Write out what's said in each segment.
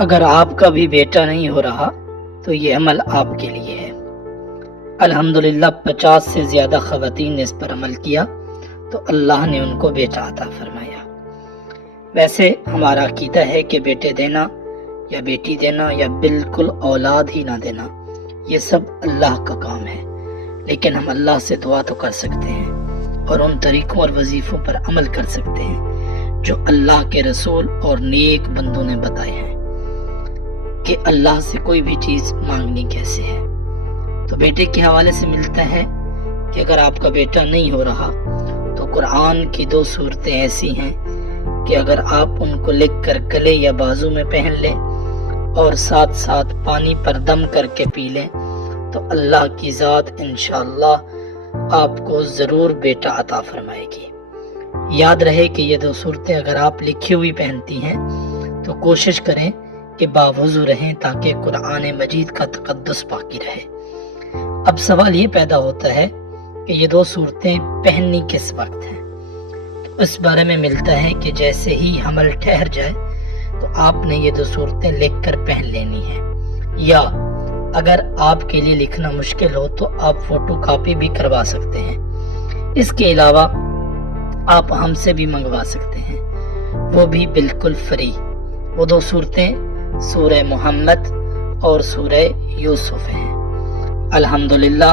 اگر آپ کا بھی بیٹا نہیں ہو رہا تو یہ عمل آپ کے لیے ہے۔ الحمدللہ 50 سے زیادہ خواتین نے اس پر عمل کیا تو اللہ نے ان کو بیٹا عطا فرمایا۔ ویسے ہمارا عقیدہ ہے کہ بیٹے دینا یا بیٹی دینا یا بالکل اولاد ہی نہ دینا، یہ سب اللہ کا کام ہے، لیکن ہم اللہ سے دعا تو کر سکتے ہیں اور ان طریقوں اور وظیفوں پر عمل کر سکتے ہیں جو اللہ کے رسول اور نیک بندوں نے بتائے ہیں کہ اللہ سے کوئی بھی چیز مانگنی کیسے ہے۔ تو بیٹے کے حوالے سے ملتا ہے کہ اگر آپ کا بیٹا نہیں ہو رہا تو قرآن کی 2 صورتیں ایسی ہیں کہ اگر آپ ان کو لکھ کر گلے یا بازو میں پہن لیں اور ساتھ ساتھ پانی پر دم کر کے پی لیں تو اللہ کی ذات انشاءاللہ آپ کو ضرور بیٹا عطا فرمائے گی۔ یاد رہے کہ یہ 2 صورتیں اگر آپ لکھی ہوئی پہنتی ہیں تو کوشش کریں کہ باوضو رہیں تاکہ قرآن مجید کا تقدس باقی رہے۔ اب سوال یہ پیدا ہوتا ہے کہ یہ 2 صورتیں پہننی کس وقت ہیں؟ اس بارے میں ملتا ہے کہ جیسے ہی حمل ٹھہر جائے تو آپ نے یہ 2 صورتیں لکھ کر پہن لینی ہیں، یا اگر آپ کے لیے لکھنا مشکل ہو تو آپ فوٹو کاپی بھی کروا سکتے ہیں۔ اس کے علاوہ آپ ہم سے بھی منگوا سکتے ہیں، وہ بھی بالکل فری۔ وہ 2 صورتیں سورہ محمد اور سورہ یوسف ہیں۔ الحمدللہ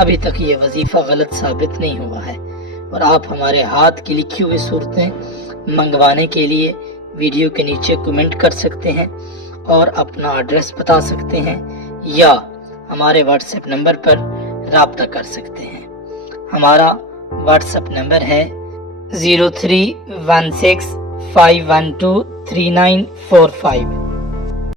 ابھی تک یہ وظیفہ غلط ثابت نہیں ہوا ہے، اور آپ ہمارے ہاتھ کی لکھی ہوئی صورتیں منگوانے کے لیے ویڈیو کے نیچے کمنٹ کر سکتے ہیں اور اپنا ایڈریس بتا سکتے ہیں، یا ہمارے واٹس ایپ نمبر پر رابطہ کر سکتے ہیں۔ ہمارا واٹس ایپ نمبر ہے 031651239545۔